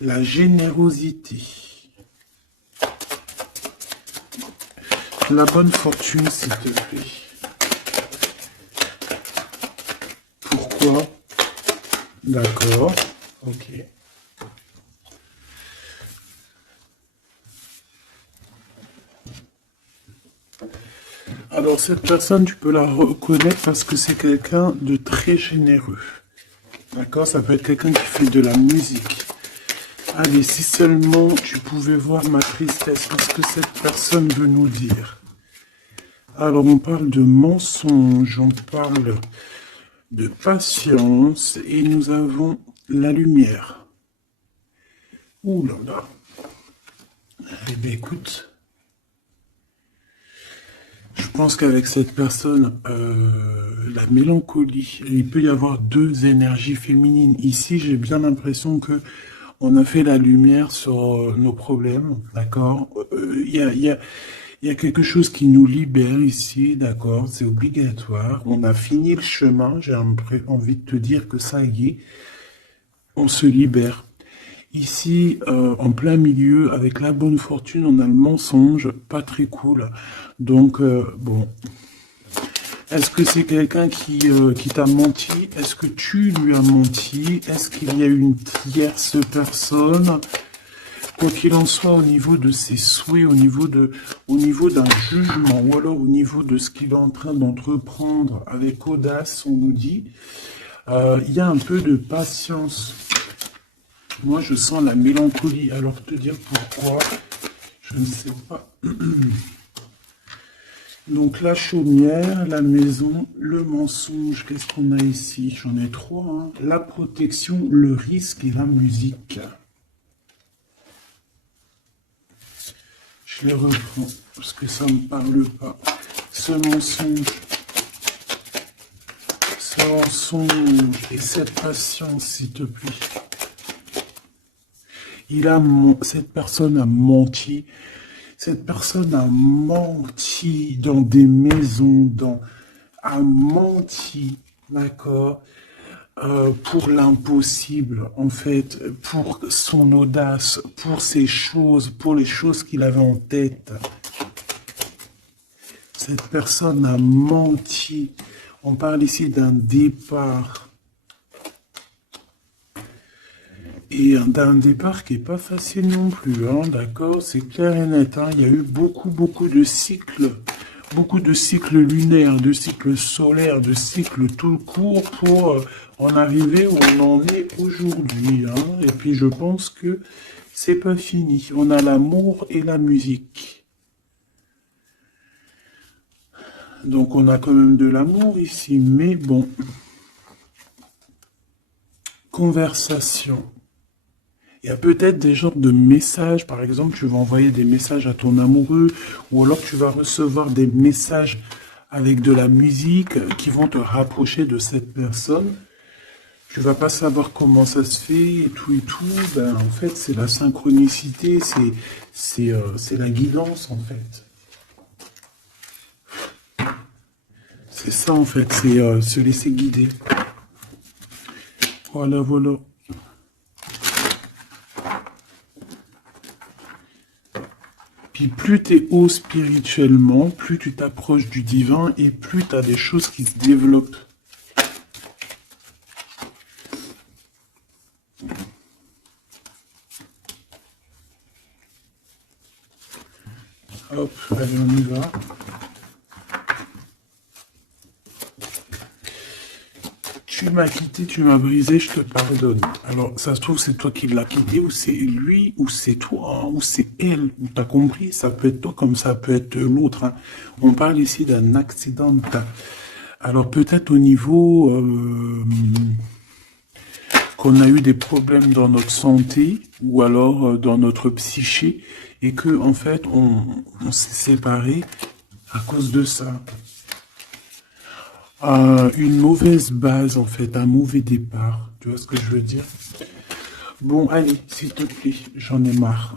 La générosité. La bonne fortune, s'il te plaît. Pourquoi? D'accord. Ok. Alors, cette personne, tu peux la reconnaître parce que c'est quelqu'un de très généreux. D'accord? Ça peut être quelqu'un qui fait de la musique. Allez, si seulement tu pouvais voir ma tristesse, qu'est-ce que cette personne veut nous dire? Alors, on parle de mensonge, on parle de patience, et nous avons la lumière. Ouh là là. Eh bien, écoute, je pense qu'avec cette personne, la mélancolie, il peut y avoir 2 énergies féminines. Ici, j'ai bien l'impression que on a fait la lumière sur nos problèmes, d'accord? Il y a quelque chose qui nous libère ici, d'accord? C'est obligatoire. On a fini le chemin. J'ai envie de te dire que ça y est, on se libère. Ici, en plein milieu, avec la bonne fortune, on a le mensonge, pas très cool. Donc, bon, est-ce que c'est quelqu'un qui t'a menti? Est-ce que tu lui as menti? Est-ce qu'il y a une tierce personne? Quoi qu'il en soit, au niveau de ses souhaits, au niveau d'un jugement, ou alors au niveau de ce qu'il est en train d'entreprendre avec audace, on nous dit, il y a un peu de patience. Moi, je sens la mélancolie. Alors, te dire pourquoi, je ne sais pas. Donc la chaumière, la maison, le mensonge, qu'est-ce qu'on a ici? J'en ai trois, hein. La protection, le risque et la musique. Je les reprends parce que ça ne me parle pas. Ce mensonge et cette patience, s'il te plaît. Cette personne a menti. Cette personne a menti dans des maisons, a menti, d'accord, pour l'impossible, en fait, pour son audace, pour ses choses, pour les choses qu'il avait en tête. Cette personne a menti. On parle ici d'un départ. Et d'un départ qui n'est pas facile non plus, hein, d'accord? C'est clair et net, hein. Il y a eu beaucoup de cycles lunaires, de cycles solaires, de cycles tout court pour en arriver où on en est aujourd'hui, hein. Et puis je pense que c'est pas fini. On a l'amour et la musique. Donc on a quand même de l'amour ici, mais bon. Conversation. Il y a peut-être des genres de messages, par exemple, tu vas envoyer des messages à ton amoureux, ou alors tu vas recevoir des messages avec de la musique qui vont te rapprocher de cette personne. Tu vas pas savoir comment ça se fait et tout. Ben, en fait, c'est la synchronicité, c'est la guidance, en fait. C'est ça, en fait, c'est se laisser guider. Voilà, voilà. Puis plus tu es haut spirituellement, plus tu t'approches du divin et plus tu as des choses qui se développent. Hop, allez, on y va. Tu m'as quitté, tu m'as brisé, je te pardonne. Alors, ça se trouve, c'est toi qui l'as quitté, ou c'est lui, ou c'est toi, hein, ou c'est elle. T'as compris? Ça peut être toi comme ça peut être l'autre, hein. On parle ici d'un accident. Alors, peut-être au niveau qu'on a eu des problèmes dans notre santé, ou alors dans notre psyché, et que, en fait, on s'est séparés à cause de ça. Une mauvaise base, en fait, un mauvais départ. Tu vois ce que je veux dire? Bon, allez, s'il te plaît, j'en ai marre.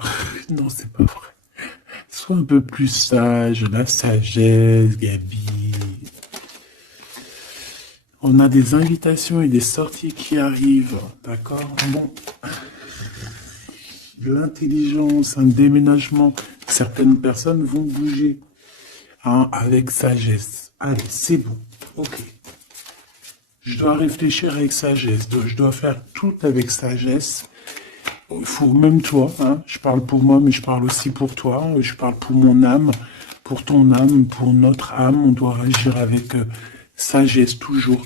Non, c'est pas vrai. Sois un peu plus sage, la sagesse, Gabi. On a des invitations et des sorties qui arrivent, d'accord? Bon, l'intelligence, un déménagement, certaines personnes vont bouger, hein, avec sagesse. Allez, c'est bon. Ok. Je dois réfléchir avec sagesse. Je dois faire tout avec sagesse. Il faut même toi, hein, je parle pour moi, mais je parle aussi pour toi. Je parle pour mon âme, pour ton âme, pour notre âme. On doit agir avec sagesse toujours.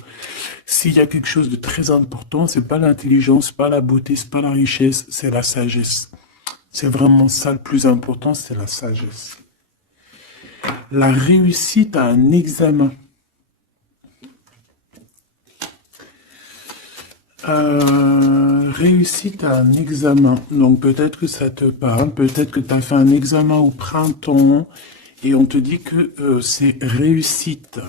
S'il y a quelque chose de très important, c'est pas l'intelligence, pas la beauté, c'est pas la richesse, c'est la sagesse. C'est vraiment ça le plus important, c'est la sagesse. La réussite à un examen. Réussite à un examen. Donc peut-être que ça te parle, peut-être que tu as fait un examen au printemps et on te dit que c'est réussite.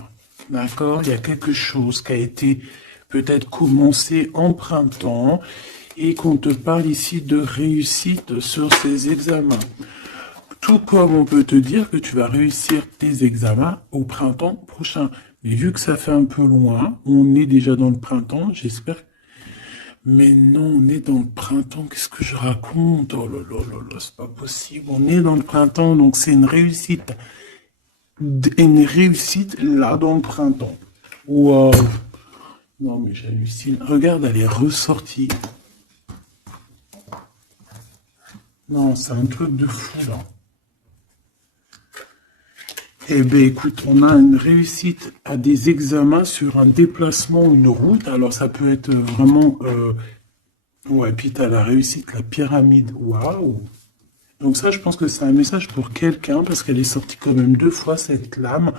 D'accord? Il y a quelque chose qui a été peut-être commencé en printemps et qu'on te parle ici de réussite sur ces examens. Tout comme on peut te dire que tu vas réussir tes examens au printemps prochain. Mais vu que ça fait un peu loin, on est déjà dans le printemps, j'espère. Mais non, on est dans le printemps, qu'est-ce que je raconte? Oh là là là là, c'est pas possible. On est dans le printemps, donc c'est une réussite. Une réussite là dans le printemps. Waouh! Non mais j'hallucine. Regarde, elle est ressortie. Non, c'est un truc de fou là. Eh bien, écoute, on a une réussite à des examens sur un déplacement, une route. Alors, ça peut être vraiment... Ouais, puis tu as la réussite, la pyramide. Waouh! Donc ça, je pense que c'est un message pour quelqu'un, parce qu'elle est sortie quand même 2 fois, cette lame.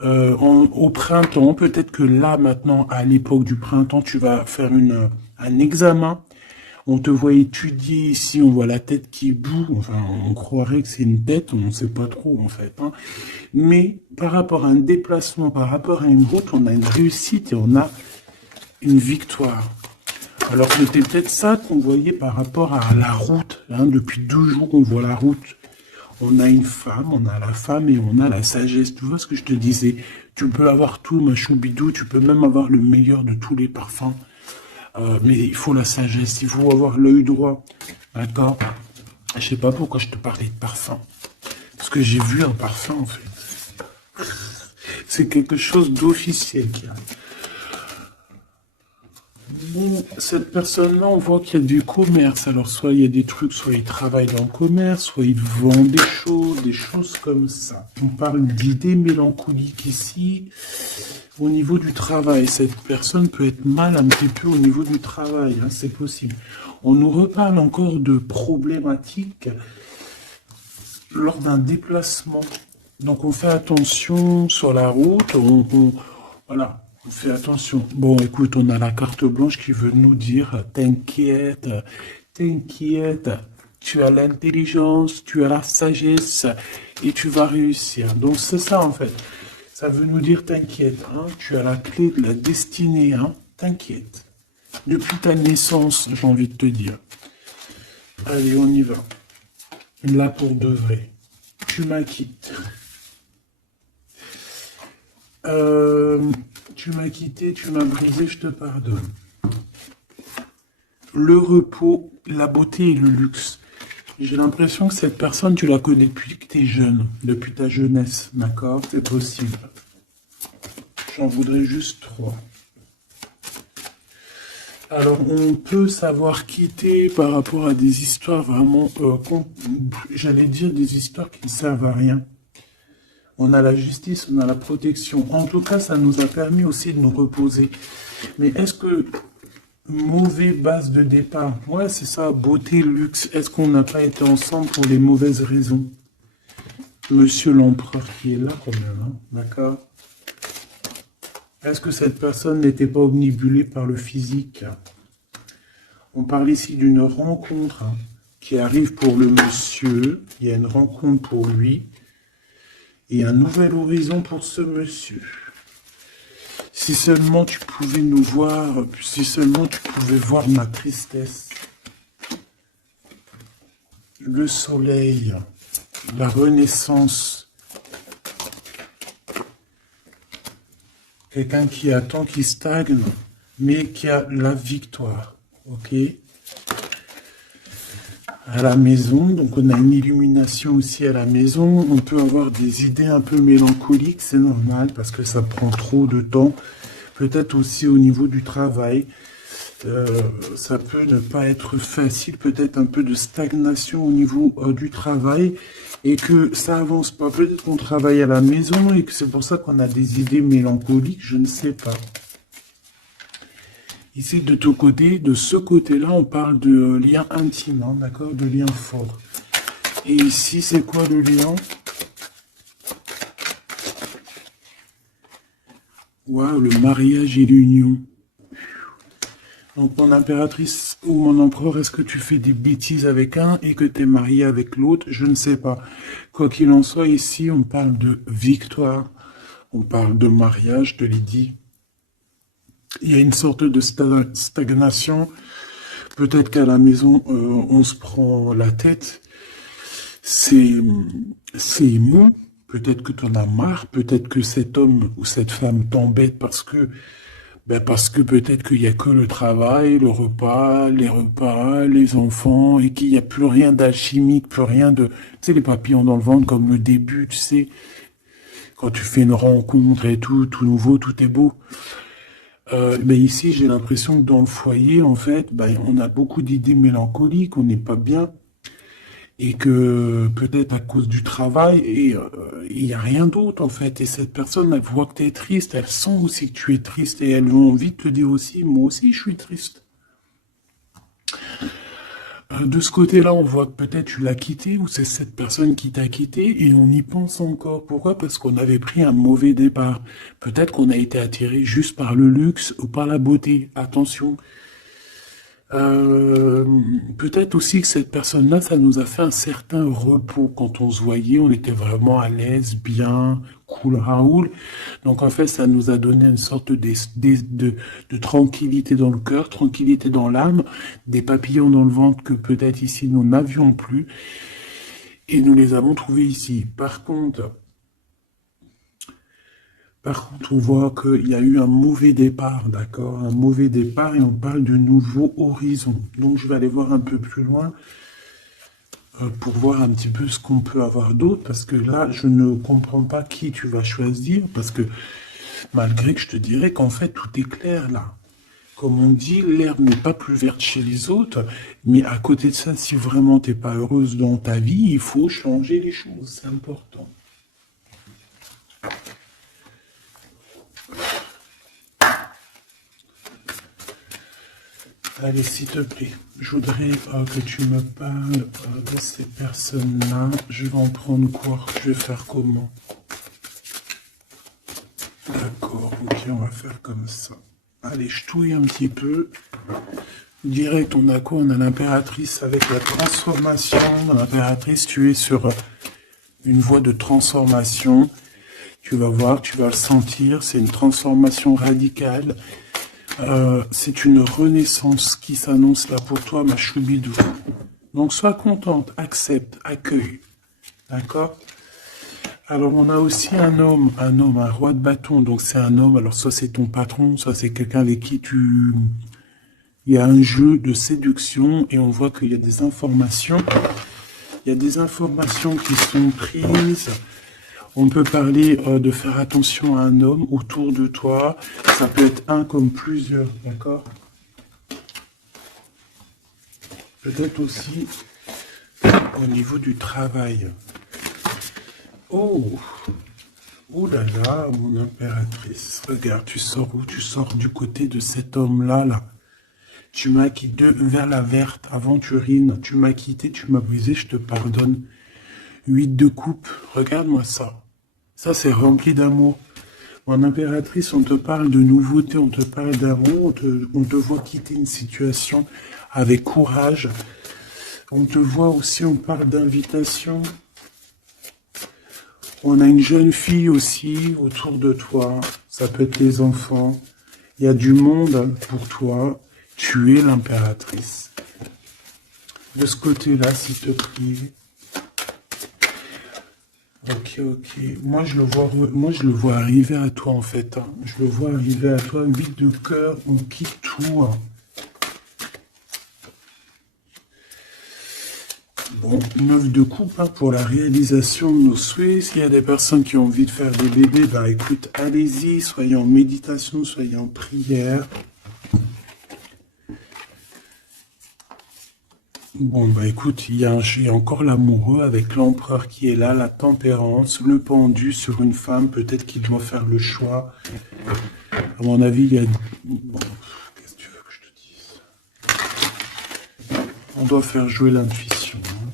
Au printemps, peut-être que là, maintenant, à l'époque du printemps, tu vas faire un examen. On te voit étudier ici, on voit la tête qui boue. Enfin, on croirait que c'est une tête, on ne sait pas trop, en fait, hein. Mais par rapport à un déplacement, par rapport à une route, on a une réussite et on a une victoire. Alors c'était peut-être ça qu'on voyait par rapport à la route, hein. Depuis 12 jours, on voit la route. On a une femme, on a la femme et on a la sagesse. Tu vois ce que je te disais? Tu peux avoir tout, ma choubidou, tu peux même avoir le meilleur de tous les parfums. Mais il faut la sagesse, il faut avoir l'œil droit. D'accord? Je sais pas pourquoi je te parlais de parfum. Parce que j'ai vu un parfum, en fait. C'est quelque chose d'officiel qui arrive. Bon, cette personne-là, on voit qu'il y a du commerce. Alors, soit il y a des trucs, soit il travaille dans le commerce, soit il vend des choses comme ça. On parle d'idées mélancoliques ici. Au niveau du travail, cette personne peut être mal un petit peu au niveau du travail, hein, c'est possible. On nous reparle encore de problématiques lors d'un déplacement. Donc, on fait attention sur la route, voilà. On fait attention. Bon, écoute, on a la carte blanche qui veut nous dire, t'inquiète, t'inquiète, tu as l'intelligence, tu as la sagesse et tu vas réussir. Donc c'est ça en fait. Ça veut nous dire, t'inquiète, hein, tu as la clé de la destinée, hein, t'inquiète. Depuis ta naissance, j'ai envie de te dire. Allez, on y va. Là pour de vrai. Tu m'acquittes. Tu m'as quitté, tu m'as brisé, je te pardonne. Le repos, la beauté et le luxe. J'ai l'impression que cette personne, tu la connais depuis que tu es jeune, depuis ta jeunesse, d'accord? C'est possible. J'en voudrais juste 3. Alors, on peut savoir quitter par rapport à des histoires vraiment, j'allais dire des histoires qui ne servent à rien. On a la justice, on a la protection. En tout cas, ça nous a permis aussi de nous reposer. Mais est-ce que mauvais base de départ, ouais, c'est ça, beauté, luxe, est-ce qu'on n'a pas été ensemble pour les mauvaises raisons? Monsieur l'empereur qui est là quand même, hein, d'accord? Est-ce que cette personne n'était pas omnibulée par le physique? On parle ici d'une rencontre, hein, qui arrive pour le monsieur. Il y a une rencontre pour lui. Et un nouvel horizon pour ce monsieur. Si seulement tu pouvais nous voir, si seulement tu pouvais voir ma tristesse. Le soleil, la renaissance. Quelqu'un qui attend, qui stagne, mais qui a la victoire. Ok? À la maison, donc on a une illumination aussi à la maison. On peut avoir des idées un peu mélancoliques, c'est normal parce que ça prend trop de temps. Peut-être aussi au niveau du travail, ça peut ne pas être facile, peut-être un peu de stagnation au niveau du travail et que ça avance pas. Peut-être qu'on travaille à la maison et que c'est pour ça qu'on a des idées mélancoliques, je ne sais pas. Ici, de ton côté, de ce côté-là, on parle de lien intime, hein, d'accord, de lien fort. Et ici, c'est quoi le lien? Waouh, le mariage et l'union. Donc, mon impératrice ou mon empereur, est-ce que tu fais des bêtises avec un et que tu es marié avec l'autre? Je ne sais pas. Quoi qu'il en soit, ici, on parle de victoire. On parle de mariage, je te l'ai dit. Il y a une sorte de stagnation. Peut-être qu'à la maison, on se prend la tête. C'est mou. Peut-être que tu en as marre. Peut-être que cet homme ou cette femme t'embête parce que peut-être qu'il n'y a que le travail, le repas, les enfants, et qu'il n'y a plus rien d'alchimique, plus rien de... Tu sais, les papillons dans le ventre, comme le début, tu sais, quand tu fais une rencontre et tout nouveau, tout est beau. Mais ici, j'ai l'impression que dans le foyer, en fait, on a beaucoup d'idées mélancoliques, on n'est pas bien, et que peut-être à cause du travail, et il n'y a rien d'autre, en fait. Et cette personne, elle voit que tu es triste, elle sent aussi que tu es triste, et elle a envie de te dire aussi, moi aussi, je suis triste. De ce côté-là, on voit que peut-être tu l'as quitté ou c'est cette personne qui t'a quitté et on y pense encore. Pourquoi? Parce qu'on avait pris un mauvais départ. Peut-être qu'on a été attiré juste par le luxe ou par la beauté. Attention. Euh, Peut-être aussi que cette personne-là, ça nous a fait un certain repos. Quand on se voyait, on était vraiment à l'aise, bien, cool, Raoul. Donc en fait, ça nous a donné une sorte de tranquillité dans le cœur, tranquillité dans l'âme, des papillons dans le ventre que peut-être ici nous n'avions plus, et nous les avons trouvés ici. Par contre, on voit qu'il y a eu un mauvais départ, d'accord? Un mauvais départ et on parle de nouveaux horizons. Donc je vais aller voir un peu plus loin pour voir un petit peu ce qu'on peut avoir d'autre, parce que là, je ne comprends pas qui tu vas choisir, parce que malgré que je te dirais qu'en fait, tout est clair là. Comme on dit, l'herbe n'est pas plus verte chez les autres, mais à côté de ça, si vraiment t'es pas heureuse dans ta vie, il faut changer les choses, c'est important. Allez, s'il te plaît, je voudrais que tu me parles de ces personnes-là. Je vais en prendre quoi? Je vais faire comment? D'accord, ok, on va faire comme ça. Allez, je touille un petit peu. Direct, on a quoi? On a l'impératrice avec la transformation. L'impératrice, tu es sur une voie de transformation. Tu vas voir, tu vas le sentir. C'est une transformation radicale. C'est une renaissance qui s'annonce là pour toi, ma choubidou. Donc sois contente, accepte, accueille. D'accord? Alors on a aussi un roi de bâton. Donc c'est un homme, alors soit c'est ton patron, soit c'est quelqu'un avec qui il y a un jeu de séduction et on voit qu'il y a des informations. Il y a des informations qui sont prises. On peut parler de faire attention à un homme autour de toi. Ça peut être un comme plusieurs, d'accord? Peut-être aussi au niveau du travail. Oh, oh là là, mon impératrice. Regarde, tu sors où? Tu sors du côté de cet homme-là, là. Tu m'as quitté vers la verte, aventurine. Tu m'as quitté, tu m'as brisé, je te pardonne. 8 de coupe, regarde-moi ça. Ça, c'est rempli d'amour. Mon impératrice, on te parle de nouveauté, on te parle d'amour, on te voit quitter une situation avec courage. On te voit aussi, on parle d'invitation. On a une jeune fille aussi autour de toi. Ça peut être les enfants. Il y a du monde pour toi. Tu es l'impératrice. De ce côté-là, s'il te plaît. Ok, ok. Moi, je le vois arriver à toi, en fait. Hein. Je le vois arriver à toi. 8 de cœur, on quitte tout. Hein. Bon, 9 de coupe hein, pour la réalisation de nos souhaits. S'il y a des personnes qui ont envie de faire des bébés, bah écoute, allez-y, soyez en méditation, soyez en prière. Bon, bah écoute, il y a encore l'amoureux avec l'empereur qui est là, la tempérance, le pendu sur une femme, peut-être qu'il doit faire le choix. À mon avis, il y a... Bon, qu'est-ce que tu veux que je te dise? On doit faire jouer l'intuition. Hein.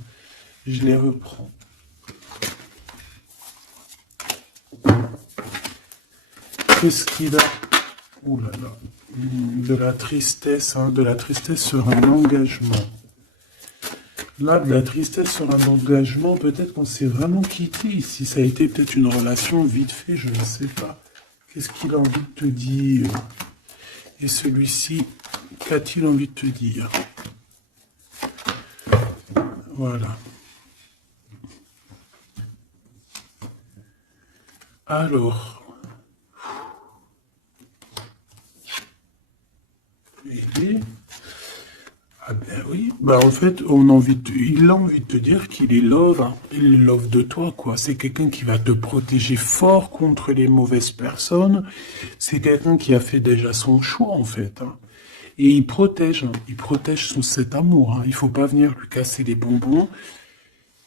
Je les reprends. Qu'est-ce qu'il a? Ouh là là. De la tristesse, hein, de la tristesse sur un engagement. Là, de la tristesse sur un engagement, peut-être qu'on s'est vraiment quitté ici. Ça a été peut-être une relation vite fait, je ne sais pas. Qu'est-ce qu'il a envie de te dire? Et celui-ci, qu'a-t-il envie de te dire? Voilà. Alors. Ah ben oui, bah en fait, il a envie de te dire qu'il est love, hein. Il est love de toi, quoi. C'est quelqu'un qui va te protéger fort contre les mauvaises personnes. C'est quelqu'un qui a fait déjà son choix, en fait. Hein. Et hein. Il protège cet amour. Hein. Il faut pas venir lui casser les bonbons.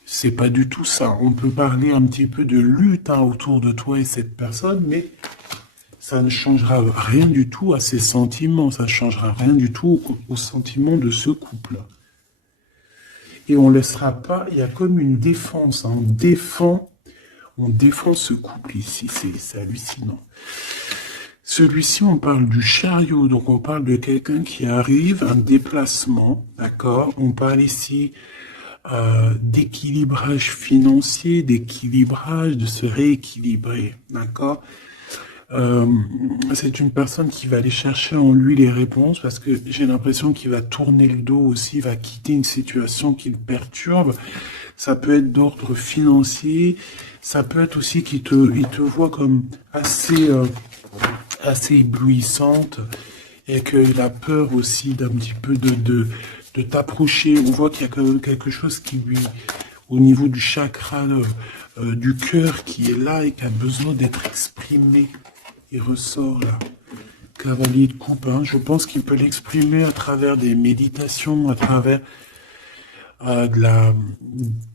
C'est pas du tout ça. On peut parler un petit peu de lutte hein, autour de toi et cette personne, mais ça ne changera rien du tout à ses sentiments, ça ne changera rien du tout aux sentiments de ce couple. et on laissera pas, il y a comme une défense, hein, on défend ce couple ici, c'est hallucinant. Celui-ci, on parle du chariot, donc on parle de quelqu'un qui arrive, un déplacement, d'accord? On parle ici d'équilibrage financier, d'équilibrage, de se rééquilibrer, d'accord? C'est une personne qui va aller chercher en lui les réponses parce que j'ai l'impression qu'il va tourner le dos aussi, va quitter une situation qui le perturbe. Ça peut être d'ordre financier, ça peut être aussi qu'il il te voit comme assez éblouissante et qu'il a peur aussi d'un petit peu de t'approcher. On voit qu'il y a quand même quelque chose qui lui, au niveau du chakra du cœur qui est là et qui a besoin d'être exprimé. Il ressort là. Cavalier de coupe, hein. Je pense qu'il peut l'exprimer à travers des méditations, à travers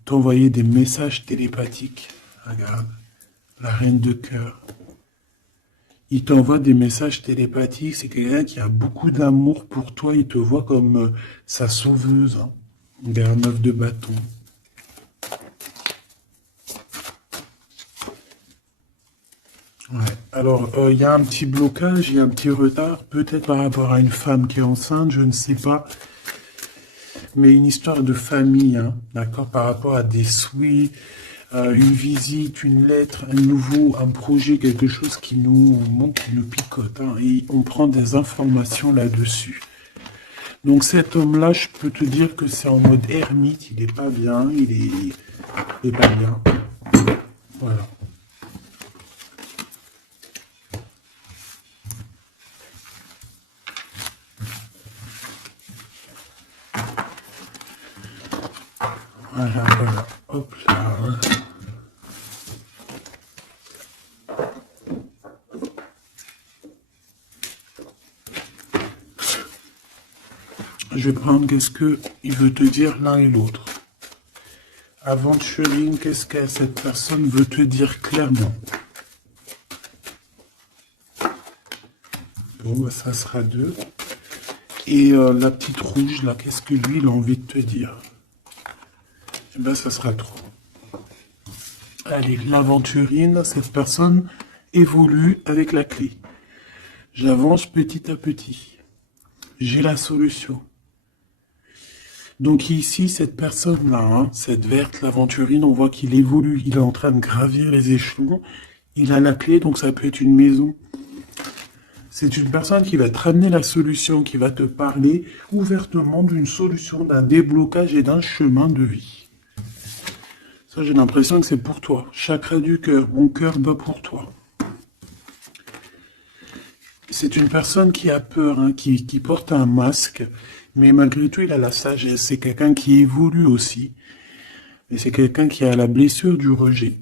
d'envoyer des messages télépathiques. Regarde, la reine de cœur. Il t'envoie des messages télépathiques, c'est quelqu'un qui a beaucoup d'amour pour toi, il te voit comme sa sauveuse, hein. Un 9 de bâton. Ouais. Alors, il y a un petit blocage, il y a un petit retard, peut-être par rapport à une femme qui est enceinte, je ne sais pas. Mais une histoire de famille, hein, d'accord, par rapport à des souhaits, une visite, une lettre, un projet, quelque chose qui nous montre, qui nous picote, hein, et on prend des informations là-dessus. Donc cet homme-là, je peux te dire que c'est en mode ermite, il est pas bien, il est pas bien. Voilà. Voilà, voilà. Hop là. Je vais prendre qu'est-ce que il veut te dire l'un et l'autre. Aventuring, qu'est-ce que cette personne veut te dire clairement? Bon, bah, ça sera 2. Et la petite rouge, là, qu'est-ce que lui, il a envie de te dire? Eh ben, ça sera 3. Allez, l'aventurine, cette personne évolue avec la clé. J'avance petit à petit. J'ai la solution. Donc ici, cette personne-là, hein, cette verte, l'aventurine, on voit qu'il évolue. Il est en train de gravir les échelons. Il a la clé, donc ça peut être une maison. C'est une personne qui va te ramener la solution, qui va te parler ouvertement d'une solution, d'un déblocage et d'un chemin de vie. Ça, j'ai l'impression que c'est pour toi. Chakra du cœur, mon cœur bat pour toi. C'est une personne qui a peur, hein, qui porte un masque, mais malgré tout, il a la sagesse. C'est quelqu'un qui évolue aussi. Mais c'est quelqu'un qui a la blessure du rejet.